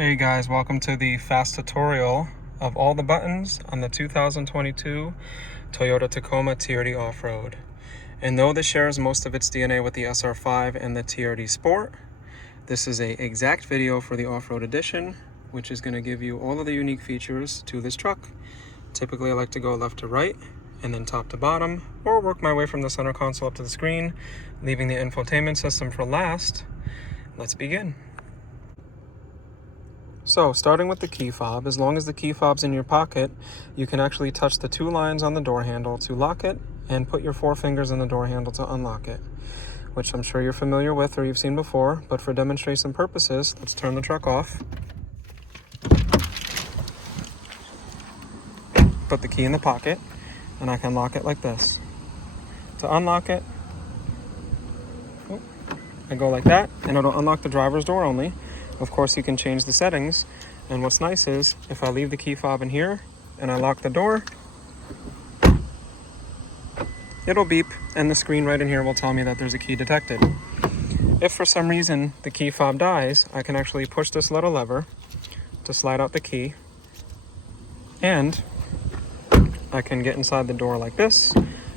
Hey guys, welcome to the fast tutorial of all the buttons on the 2022 Toyota Tacoma TRD Off-Road. And though this shares most of its DNA with the SR5 and the TRD Sport, this is an exact video for the Off-Road Edition, which is going to give you all of the unique features to this truck. Typically I like to go left to right and then top to bottom, or work my way from the center console up to the screen, leaving the infotainment system for last. Let's begin. So, starting with the key fob, as long as the key fob's in your pocket, you can actually touch the two lines on the door handle to lock it and put your four fingers in the door handle to unlock it, which I'm sure you're familiar with or you've seen before, but for demonstration purposes, let's turn the truck off. Put the key in the pocket, and I can lock it like this. To unlock it, I go like that, and it'll unlock the driver's door only. Of course, you can change the settings, and what's nice is if I leave the key fob in here and I lock the door, it'll beep and the screen right in here will tell me that there's a key detected. If for some reason the key fob dies, I can actually push this little lever to slide out the key, and I can get inside the door like this.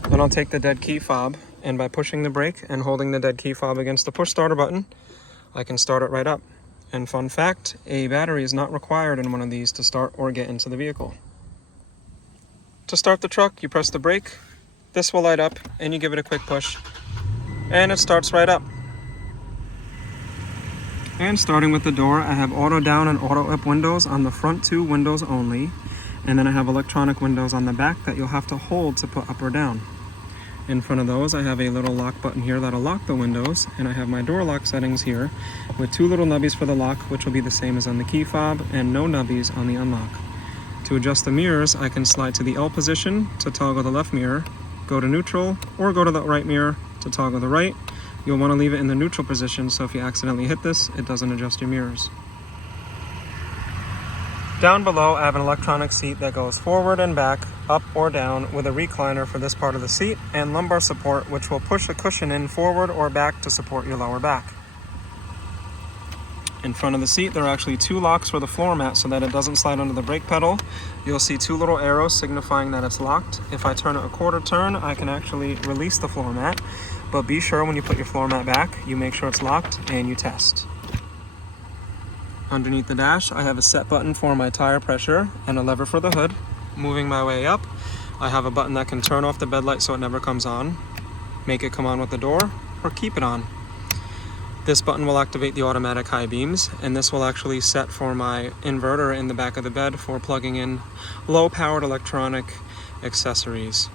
Then I'll take the dead key fob, and by pushing the brake and holding the dead key fob against the push starter button, I can start it right up. And fun fact, a battery is not required in one of these to start or get into the vehicle. To start the truck, you press the brake, this will light up, and you give it a quick push, and it starts right up. And starting with the door, I have auto down and auto up windows on the front two windows only, and then I have electronic windows on the back that you'll have to hold to put up or down. In front of those, I have a little lock button here that'll lock the windows, and I have my door lock settings here with two little nubbies for the lock, which will be the same as on the key fob, and no nubbies on the unlock. To adjust the mirrors, I can slide to the L position to toggle the left mirror, go to neutral, or go to the right mirror to toggle the right. You'll want to leave it in the neutral position, so if you accidentally hit this, it doesn't adjust your mirrors. Down below, I have an electronic seat that goes forward and back, up or down, with a recliner for this part of the seat, and lumbar support, which will push a cushion in forward or back to support your lower back. In front of the seat, there are actually two locks for the floor mat so that it doesn't slide under the brake pedal. You'll see two little arrows signifying that it's locked. If I turn it a quarter turn, I can actually release the floor mat, but be sure when you put your floor mat back, you make sure it's locked and you test. Underneath the dash, I have a set button for my tire pressure and a lever for the hood. Moving my way up, I have a button that can turn off the bed light so it never comes on, make it come on with the door, or keep it on. This button will activate the automatic high beams, and this will actually set for my inverter in the back of the bed for plugging in low-powered electronic accessories.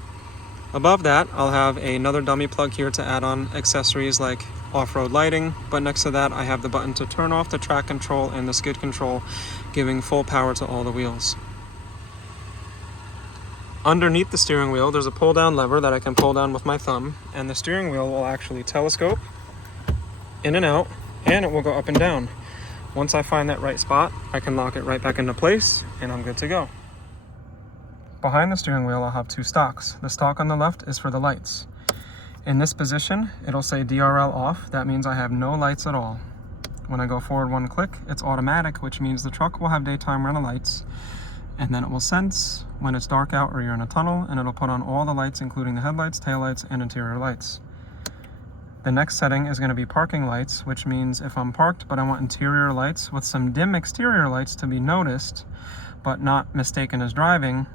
Above that, I'll have another dummy plug here to add on accessories like off-road lighting, but next to that I have the button to turn off the track control and the skid control, giving full power to all the wheels. Underneath the steering wheel, there's a pull-down lever that I can pull down with my thumb, and the steering wheel will actually telescope in and out, and it will go up and down. Once I find that right spot, I can lock it right back into place, and I'm good to go. Behind the steering wheel, I'll have two stalks. The stalk on the left is for the lights. In this position, it'll say DRL off. That means I have no lights at all. When I go forward one click, it's automatic, which means the truck will have daytime running lights, and then it will sense when it's dark out or you're in a tunnel, and it'll put on all the lights, including the headlights, taillights, and interior lights. The next setting is going to be parking lights, which means if I'm parked but I want interior lights with some dim exterior lights to be noticed but not mistaken as driving,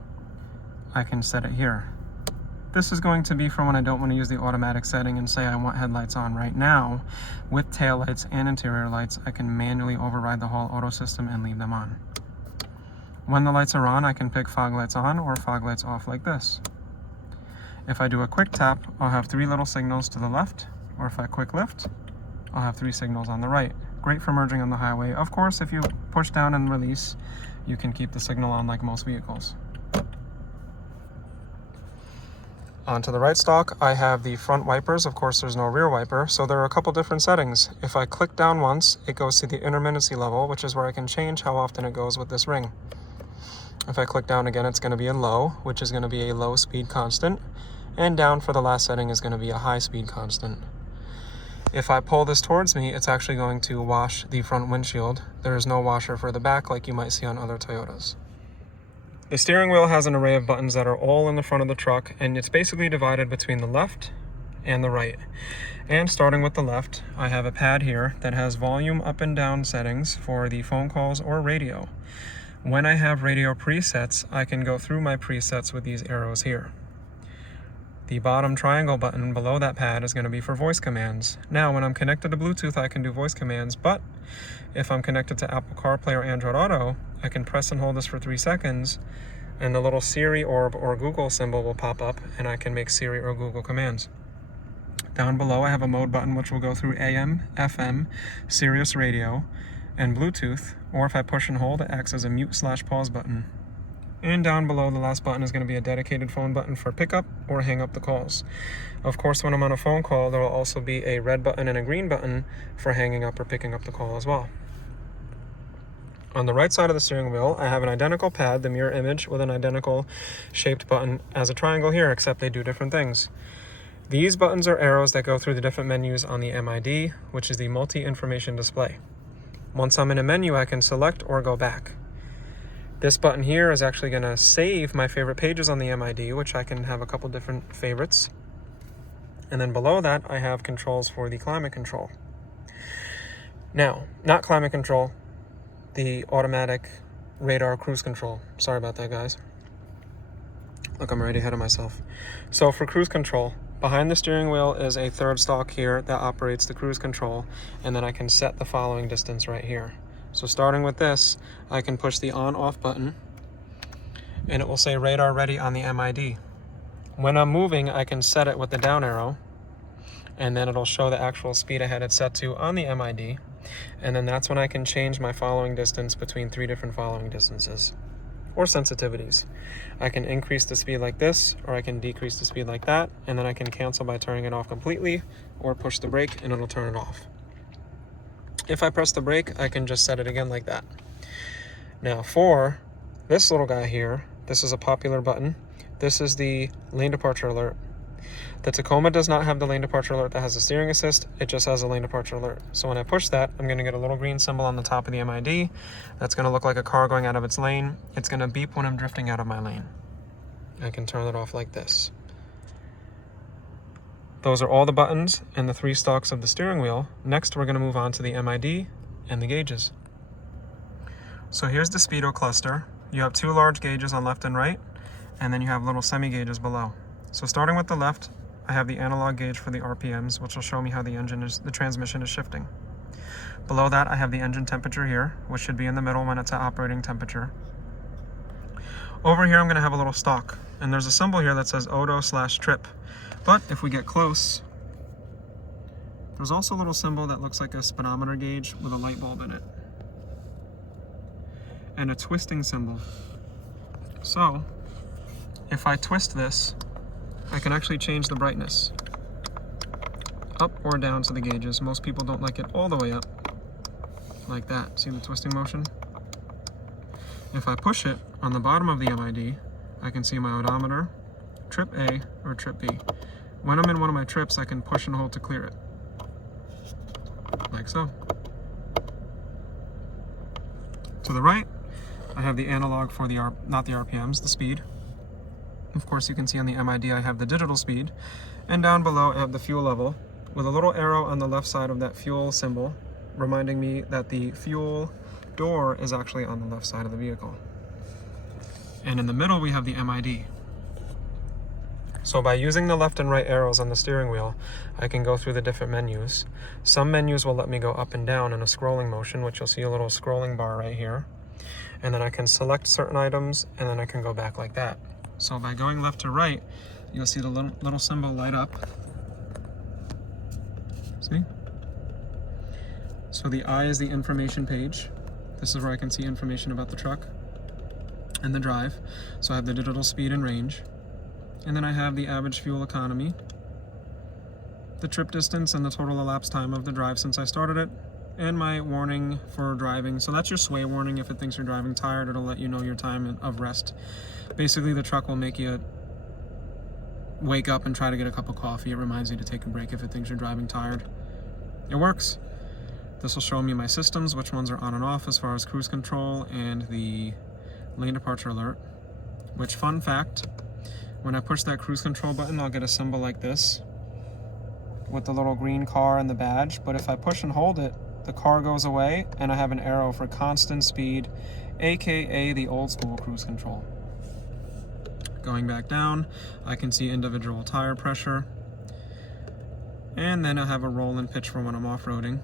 I can set it here. This is going to be for when I don't want to use the automatic setting and say I want headlights on right now. With taillights and interior lights, I can manually override the whole auto system and leave them on. When the lights are on, I can pick fog lights on or fog lights off like this. If I do a quick tap, I'll have three little signals to the left, or if I quick lift, I'll have three signals on the right. Great for merging on the highway. Of course, if you push down and release, you can keep the signal on like most vehicles. Onto the right stalk, I have the front wipers. Of course, there's no rear wiper, so there are a couple different settings. If I click down once, it goes to the intermittency level, which is where I can change how often it goes with this ring. If I click down again, it's going to be in low, which is going to be a low speed constant, and down for the last setting is going to be a high speed constant. If I pull this towards me, it's actually going to wash the front windshield. There is no washer for the back like you might see on other Toyotas. The steering wheel has an array of buttons that are all in the front of the truck, and it's basically divided between the left and the right. And starting with the left, I have a pad here that has volume up and down settings for the phone calls or radio. When I have radio presets, I can go through my presets with these arrows here. The bottom triangle button below that pad is going to be for voice commands. Now, when I'm connected to Bluetooth, I can do voice commands, but if I'm connected to Apple CarPlay or Android Auto, I can press and hold this for 3 seconds, and the little Siri orb or Google symbol will pop up, and I can make Siri or Google commands. Down below, I have a mode button which will go through AM, FM, Sirius Radio, and Bluetooth, or if I push and hold, it acts as a mute/pause button. And down below, the last button is going to be a dedicated phone button for pickup or hang up the calls. Of course, when I'm on a phone call, there will also be a red button and a green button for hanging up or picking up the call as well. On the right side of the steering wheel, I have an identical pad, the mirror image, with an identical shaped button as a triangle here, except they do different things. These buttons are arrows that go through the different menus on the MID, which is the multi-information display. Once I'm in a menu, I can select or go back. This button here is actually going to save my favorite pages on the MID, which I can have a couple different favorites. And then below that, I have controls for the climate control. Now, not climate control, the automatic radar cruise control. Sorry about that, guys. Look, I'm already ahead of myself. So for cruise control, behind the steering wheel is a third stalk here that operates the cruise control, and then I can set the following distance right here. So starting with this, I can push the on-off button, and it will say radar ready on the MID. When I'm moving, I can set it with the down arrow, and then it'll show the actual speed ahead it's set to on the MID, and then that's when I can change my following distance between 3 different following distances, or sensitivities. I can increase the speed like this, or I can decrease the speed like that, and then I can cancel by turning it off completely, or push the brake and it'll turn it off. If I press the brake, I can just set it again like that. Now for this little guy here, this is a popular button. This is the lane departure alert. The Tacoma does not have the lane departure alert that has a steering assist. It just has a lane departure alert. So when I push that, I'm going to get a little green symbol on the top of the MID. That's going to look like a car going out of its lane. It's going to beep when I'm drifting out of my lane. I can turn it off like this. Those are all the buttons and the 3 stalks of the steering wheel. Next, we're going to move on to the MID and the gauges. So here's the Speedo Cluster. You have 2 large gauges on left and right, and then you have little semi-gauges below. So starting with the left, I have the analog gauge for the RPMs, which will show me how the transmission is shifting. Below that, I have the engine temperature here, which should be in the middle when it's at operating temperature. Over here, I'm going to have a little stalk, and there's a symbol here that says ODO/trip. But if we get close, there's also a little symbol that looks like a speedometer gauge with a light bulb in it, and a twisting symbol. So if I twist this, I can actually change the brightness up or down to the gauges. Most people don't like it all the way up, like that. See the twisting motion? If I push it on the bottom of the MID, I can see my odometer, trip A or trip B. When I'm in one of my trips, I can push and hold to clear it, like so. To the right, I have the analog for the not the RPMs, the speed. Of course, you can see on the MID I have the digital speed, and down below I have the fuel level with a little arrow on the left side of that fuel symbol, reminding me that the fuel door is actually on the left side of the vehicle. And in the middle, we have the MID. So by using the left and right arrows on the steering wheel, I can go through the different menus. Some menus will let me go up and down in a scrolling motion, which you'll see a little scrolling bar right here. And then I can select certain items, and then I can go back like that. So by going left to right, you'll see the little symbol light up. See? So the I is the information page. This is where I can see information about the truck and the drive. So I have the digital speed and range. And then I have the average fuel economy, the trip distance, and the total elapsed time of the drive since I started it, and my warning for driving. So that's your sway warning. If it thinks you're driving tired, it'll let you know your time of rest. Basically, the truck will make you wake up and try to get a cup of coffee. It reminds you to take a break if it thinks you're driving tired. it works. This will show me my systems, which ones are on and off as far as cruise control and the lane departure alert. Which, fun fact, when I push that cruise control button, I'll get a symbol like this with the little green car and the badge. But if I push and hold it, the car goes away and I have an arrow for constant speed, aka the old school cruise control. Going back down, I can see individual tire pressure. And then I have a roll and pitch for when I'm off-roading.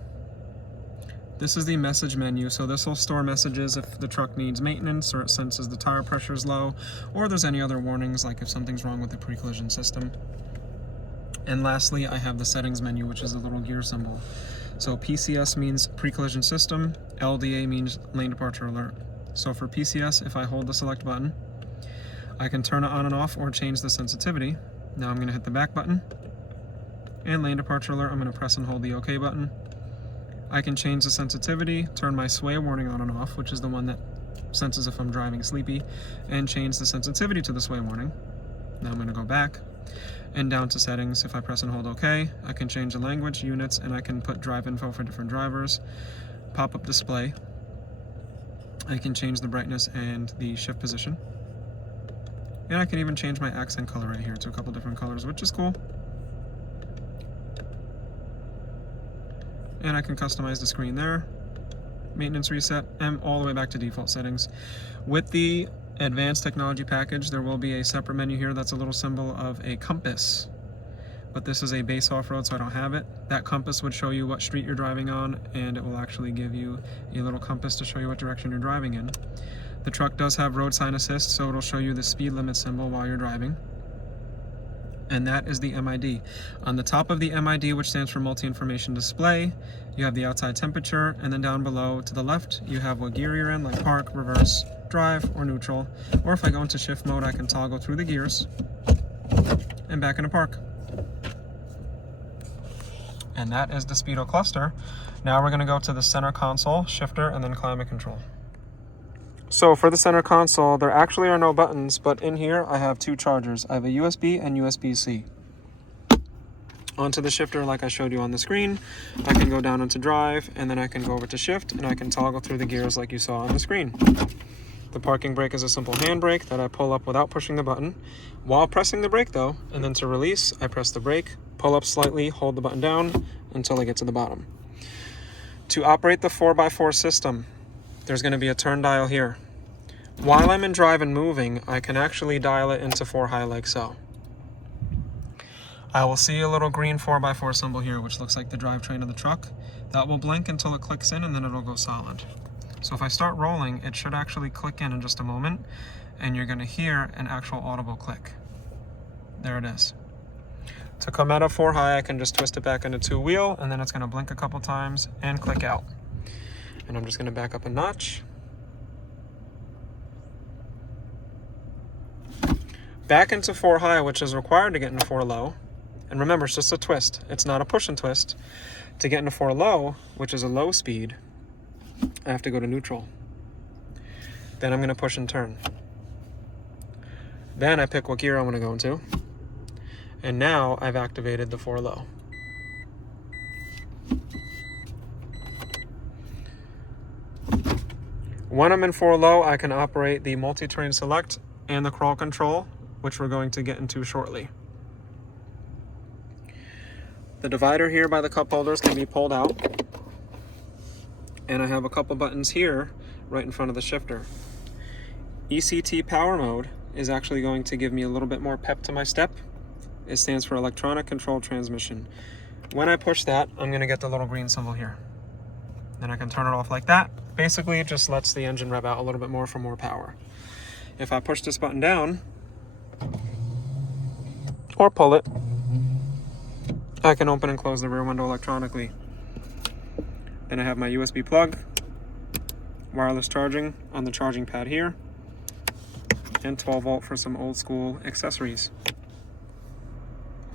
This is the message menu, so this will store messages if the truck needs maintenance or it senses the tire pressure is low, or there's any other warnings like if something's wrong with the pre-collision system. And lastly, I have the settings menu, which is the little gear symbol. So PCS means pre-collision system, LDA means lane departure alert. So for PCS, if I hold the select button, I can turn it on and off or change the sensitivity. Now I'm going to hit the back button. And lane departure alert, I'm going to press and hold the OK button. I can change the sensitivity, turn my sway warning on and off, which is the one that senses if I'm driving sleepy, and change the sensitivity to the sway warning. Now I'm going to go back and down to settings. If I press and hold OK, I can change the language, units, and I can put drive info for different drivers, pop-up display. I can change the brightness and the shift position. And I can even change my accent color right here to a couple different colors, which is cool. And I can customize the screen there, maintenance reset, and all the way back to default settings. With the advanced technology package, there will be a separate menu here that's a little symbol of a compass. But this is a base off-road, so I don't have it. That compass would show you what street you're driving on, and it will actually give you a little compass to show you what direction you're driving in. The truck does have road sign assist, so it'll show you the speed limit symbol while you're driving. And that is the MID. On the top of the MID, which stands for multi-information display, you have the outside temperature, and then down below to the left, you have what gear you're in, like park, reverse, drive, or neutral. Or if I go into shift mode, I can toggle through the gears and back into park. And that is the Speedo Cluster. Now we're gonna go to the center console, shifter, and then climate control. So for the center console, there actually are no buttons, but in here I have two chargers. I have a USB and USB-C. Onto the shifter, like I showed you on the screen, I can go down into drive, and then I can go over to shift, and I can toggle through the gears like you saw on the screen. The parking brake is a simple handbrake that I pull up without pushing the button, while pressing the brake though, and then to release, I press the brake, pull up slightly, hold the button down until I get to the bottom. To operate the 4x4 system, there's going to be a turn dial here. While I'm in drive and moving, I can actually dial it into 4 high like so. I will see a little green 4x4 symbol here, which looks like the drivetrain of the truck. That will blink until it clicks in, and then it'll go solid. So if I start rolling, it should actually click in just a moment, and you're going to hear an actual audible click. There it is. To come out of 4 high, I can just twist it back into 2 wheel, and then it's going to blink a couple times and click out. And I'm just going to back up a notch. Back into 4 high, which is required to get into 4 low. And remember, it's just a twist. It's not a push and twist. To get into 4 low, which is a low speed, I have to go to neutral. Then I'm going to push and turn. Then I pick what gear I'm going to go into. And now I've activated the 4 low. When I'm in 4 low, I can operate the multi-terrain select and the crawl control, which we're going to get into shortly. The divider here by the cup holders can be pulled out. And I have a couple buttons here right in front of the shifter. ECT power mode is actually going to give me a little bit more pep to my step. It stands for electronic control transmission. When I push that, I'm going to get the little green symbol here. Then I can turn it off like that. Basically, it just lets the engine rev out a little bit more for more power. If I push this button down, or pull it, I can open and close the rear window electronically. Then I have my USB plug, wireless charging on the charging pad here, and 12 volt for some old school accessories.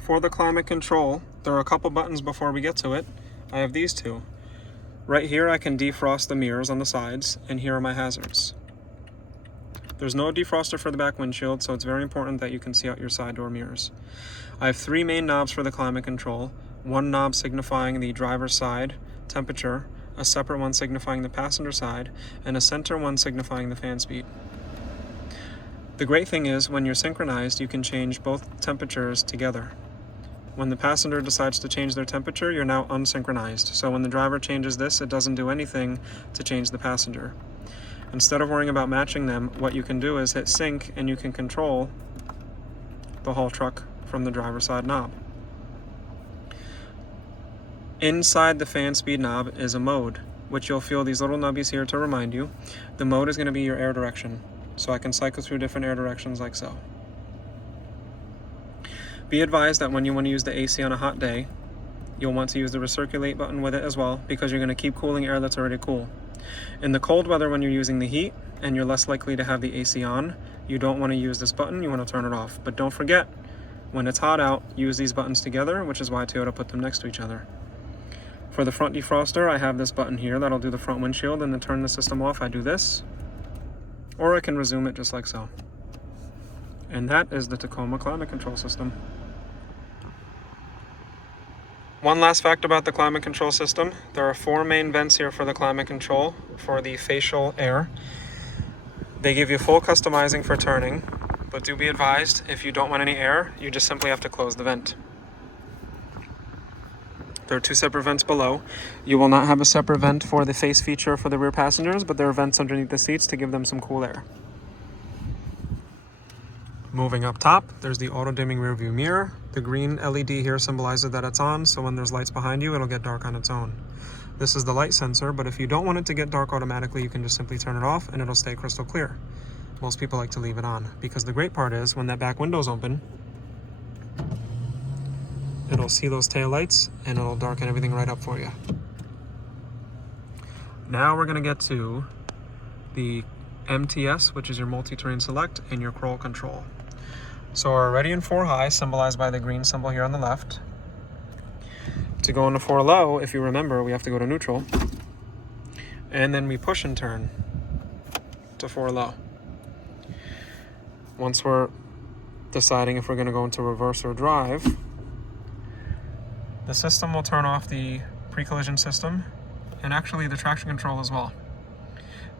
For the climate control, there are a couple buttons before we get to it. I have these two. Right here I can defrost the mirrors on the sides, and here are my hazards. There's no defroster for the back windshield, so it's very important that you can see out your side door mirrors. I have 3 main knobs for the climate control. one knob signifying the driver's side temperature, a separate one signifying the passenger side, and a center one signifying the fan speed. The great thing is, when you're synchronized, you can change both temperatures together. When the passenger decides to change their temperature, you're now unsynchronized. So when the driver changes this, it doesn't do anything to change the passenger. Instead of worrying about matching them, what you can do is hit sync, and you can control the whole truck from the driver's side knob. Inside the fan speed knob is a mode, which you'll feel these little nubbies here to remind you. The mode is going to be your air direction. So I can cycle through different air directions like so. Be advised that when you want to use the AC on a hot day, you'll want to use the recirculate button with it as well, because you're going to keep cooling air that's already cool. In the cold weather, when you're using the heat and you're less likely to have the AC on, you don't want to use this button, you want to turn it off. But don't forget, when it's hot out, use these buttons together, which is why Toyota put them next to each other. For the front defroster, I have this button here that'll do the front windshield, and to turn the system off, I do this. Or I can resume it just like so. And that is the Tacoma climate control system. One last fact about the climate control system. There are 4 main vents here for the climate control for the facial air. They give you full customizing for turning, but do be advised, if you don't want any air, you just simply have to close the vent. There are 2 separate vents below. You will not have a separate vent for the face feature for the rear passengers, but there are vents underneath the seats to give them some cool air. Moving up top, there's the auto dimming rear view mirror. The green LED here symbolizes that it's on, so when there's lights behind you, it'll get dark on its own. This is the light sensor, but if you don't want it to get dark automatically, you can just simply turn it off and it'll stay crystal clear. Most people like to leave it on, because the great part is, when that back window's open, it'll see those taillights and it'll darken everything right up for you. Now we're going to get to the MTS, which is your multi-terrain select, and your crawl control. So we're already in 4 high, symbolized by the green symbol here on the left. To go into 4 low, if you remember, we have to go to neutral. And then we push and turn to 4 low. Once we're deciding if we're going to go into reverse or drive, the system will turn off the pre-collision system and actually the traction control as well,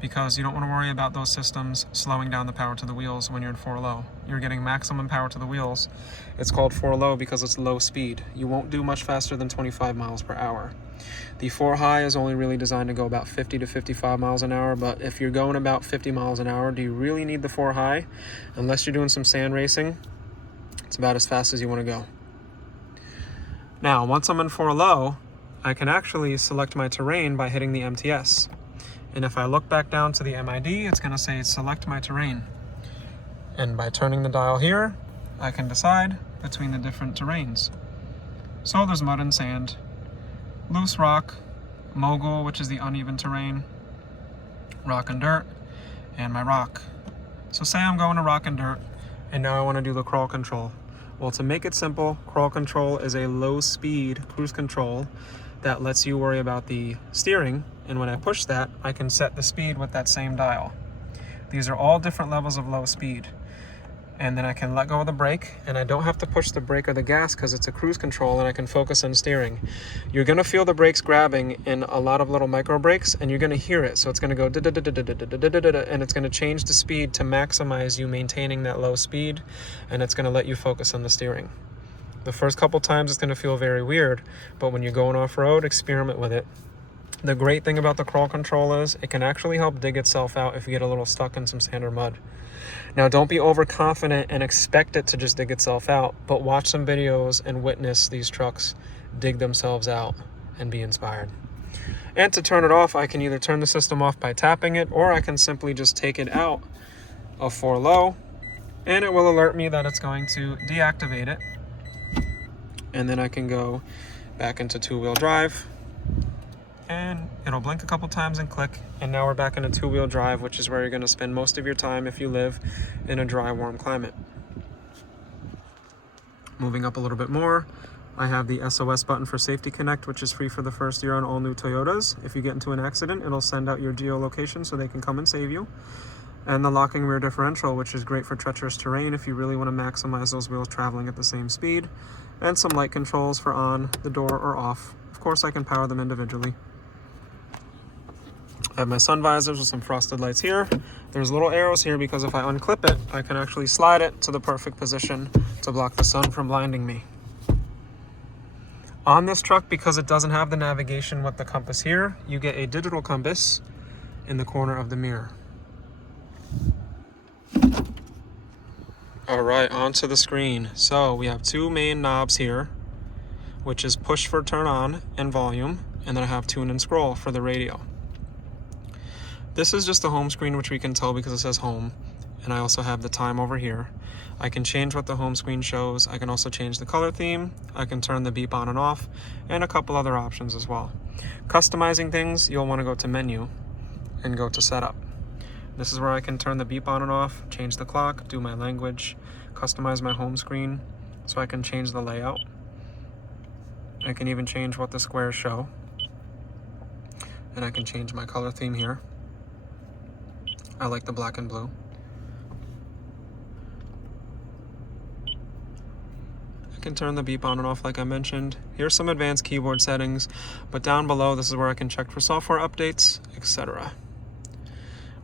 because you don't want to worry about those systems slowing down the power to the wheels when you're in 4 low. You're getting maximum power to the wheels. It's called 4 low because it's low speed. You won't do much faster than 25 miles per hour. The 4 high is only really designed to go about 50 to 55 miles an hour, but if you're going about 50 miles an hour, do you really need the 4 high? Unless you're doing some sand racing, it's about as fast as you want to go. Now, once I'm in 4 low, I can actually select my terrain by hitting the MTS. And if I look back down to the MID, it's going to say select my terrain. And by turning the dial here, I can decide between the different terrains. So there's mud and sand, loose rock, mogul, which is the uneven terrain, rock and dirt, and my rock. So say I'm going to rock and dirt, and now I want to do the crawl control. Well, to make it simple, crawl control is a low speed cruise control that lets you worry about the steering, and when I push that, I can set the speed with that same dial. These are all different levels of low speed. And then I can let go of the brake, and I don't have to push the brake or the gas because it's a cruise control, and I can focus on steering. You're going to feel the brakes grabbing in a lot of little micro brakes, and you're going to hear it. So it's going to go and it's going to change the speed to maximize you maintaining that low speed, and it's going to let you focus on the steering. The first couple times it's going to feel very weird, but when you're going off-road, experiment with it. The great thing about the crawl control is it can actually help dig itself out if you get a little stuck in some sand or mud. Now, don't be overconfident and expect it to just dig itself out, but watch some videos and witness these trucks dig themselves out and be inspired. And to turn it off, I can either turn the system off by tapping it, or I can simply just take it out of 4 low, and it will alert me that it's going to deactivate it. And then I can go back into 2-wheel drive, and it'll blink a couple times and click, and now we're back in a 2-wheel drive, which is where you're going to spend most of your time if you live in a dry, warm climate. Moving up a little bit more, I have the SOS button for Safety Connect, which is free for the first year on all new Toyotas. If you get into an accident, it'll send out your geolocation so they can come and save you. and the locking rear differential, which is great for treacherous terrain if you really want to maximize those wheels traveling at the same speed, and some light controls for on, the door, or off. Of course, I can power them individually. I have my sun visors with some frosted lights here. There's little arrows here because if I unclip it, I can actually slide it to the perfect position to block the sun from blinding me. On this truck, because it doesn't have the navigation with the compass here, you get a digital compass in the corner of the mirror. All right, onto the screen. So we have two main knobs here, which is push for turn on and volume, and then I have tune and scroll for the radio. This is just the home screen, which we can tell because it says home, and I also have the time over here. I can change what the home screen shows. I can also change the color theme. I can turn the beep on and off, and a couple other options as well. Customizing things, you'll want to go to menu and go to setup. This is where I can turn the beep on and off, change the clock, do my language, customize my home screen, so I can change the layout. I can even change what the squares show, and I can change my color theme here. I like the black and blue. I can turn the beep on and off like I mentioned. Here's some advanced keyboard settings, but down below this is where I can check for software updates, etc.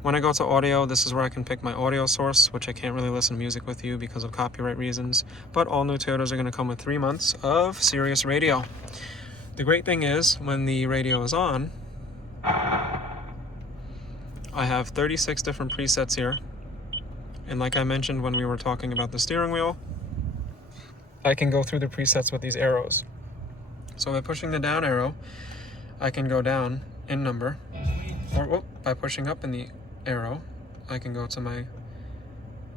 When I go to audio, this is where I can pick my audio source, which I can't really listen to music with you because of copyright reasons, but all new Toyotas are going to come with 3 months of Sirius radio. The great thing is, when the radio is on, I have 36 different presets here, and like I mentioned when we were talking about the steering wheel, I can go through the presets with these arrows. So by pushing the down arrow, I can go down in number, or by pushing up in the arrow, I can go to my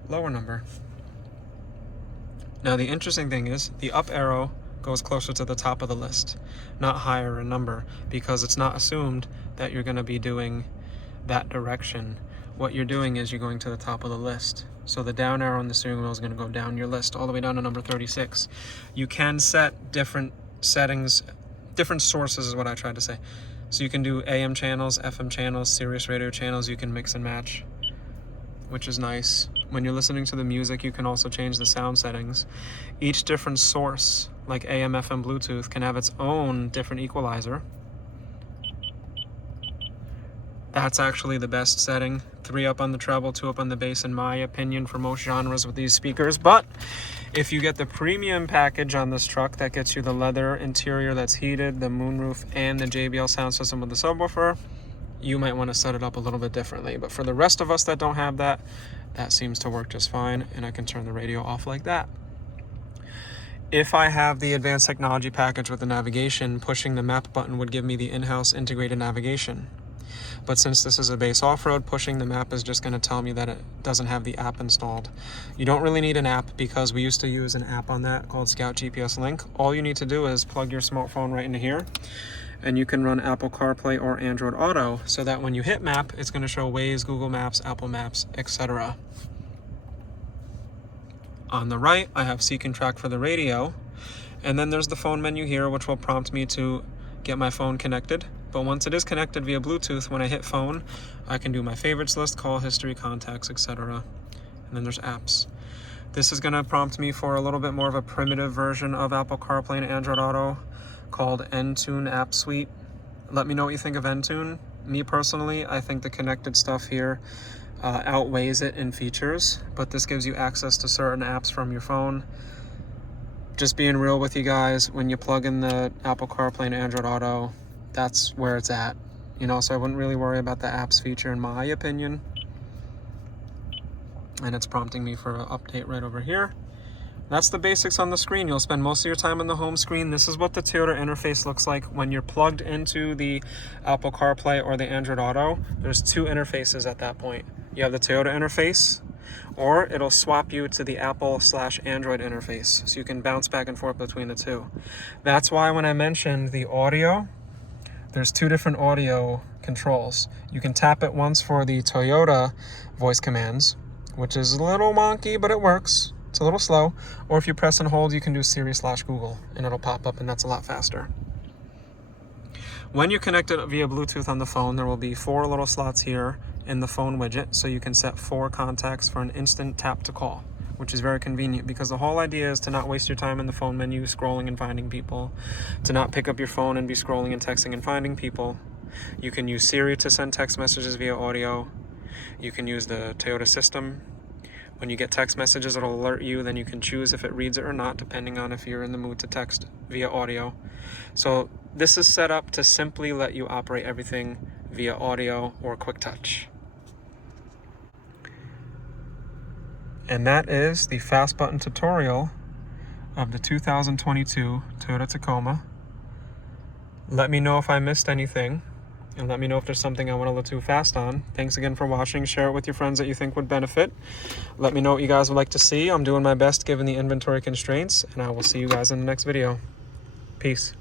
lower number. Now the interesting thing is, the up arrow goes closer to the top of the list, not higher in number, because it's not assumed that you're going to be doing that direction. What you're doing is you're going to the top of the list. So the down arrow on the steering wheel is going to go down your list all the way down to number 36. You can set different settings, different sources is what I tried to say. So you can do AM channels, FM channels, Sirius radio channels. You can mix and match, which is nice. When you're listening to the music, you can also change the sound settings. Each different source, like AM, FM, Bluetooth, can have its own different equalizer. That's actually the best setting. 3 up on the treble, 2 up on the bass, in my opinion, for most genres with these speakers. But if you get the premium package on this truck, that gets you the leather interior that's heated, the moonroof, and the JBL sound system with the subwoofer, you might want to set it up a little bit differently. But for the rest of us that don't have that, that seems to work just fine, and I can turn the radio off like that. If I have the advanced technology package with the navigation, pushing the map button would give me the in-house integrated navigation. But since this is a base off-road, pushing the map is just going to tell me that it doesn't have the app installed. You don't really need an app because we used to use an app on that called Scout GPS Link. All you need to do is plug your smartphone right into here, and you can run Apple CarPlay or Android Auto, so that when you hit map, it's going to show Waze, Google Maps, Apple Maps, etc. On the right, I have Seek and Track for the radio, and then there's the phone menu here, which will prompt me to get my phone connected. But once it is connected via Bluetooth, when I hit phone, I can do my favorites list, call history, contacts, etc. And then there's apps. This is going to prompt me for a little bit more of a primitive version of Apple CarPlay and Android Auto called Entune App Suite. Let me know what you think of Entune. Me personally, I think the connected stuff here outweighs it in features, but this gives you access to certain apps from your phone. Just being real with you guys, when you plug in the Apple CarPlay and Android Auto, that's where it's at, you know, so I wouldn't really worry about the apps feature in my opinion. And it's prompting me for an update right over here. That's the basics on the screen. You'll spend most of your time on the home screen. This is what the Toyota interface looks like when you're plugged into the Apple CarPlay or the Android Auto. There's 2 interfaces at that point. You have the Toyota interface, or it'll swap you to the Apple/Android interface, so you can bounce back and forth between the 2. That's why when I mentioned the audio, there's 2 different audio controls. You can tap it once for the Toyota voice commands, which is a little wonky, but it works. It's a little slow. Or if you press and hold, you can do Siri/Google, and it'll pop up, and that's a lot faster. When you connect it via Bluetooth on the phone, there will be 4 little slots here. in the phone widget, so you can set 4 contacts for an instant tap to call, which is very convenient because the whole idea is to not waste your time in the phone menu scrolling and finding people, to not pick up your phone and be scrolling and texting and finding people. You can use Siri to send text messages via audio. You can use the Toyota system. When you get text messages, it'll alert you, then you can choose if it reads it or not, depending on if you're in the mood to text via audio. So this is set up to simply let you operate everything via audio or quick touch. And that is the fast button tutorial of the 2022 Toyota Tacoma. Let me know if I missed anything, and let me know if there's something I went a little too fast on. Thanks again for watching. Share it with your friends that you think would benefit. Let me know what you guys would like to see. I'm doing my best given the inventory constraints, and I will see you guys in the next video. Peace.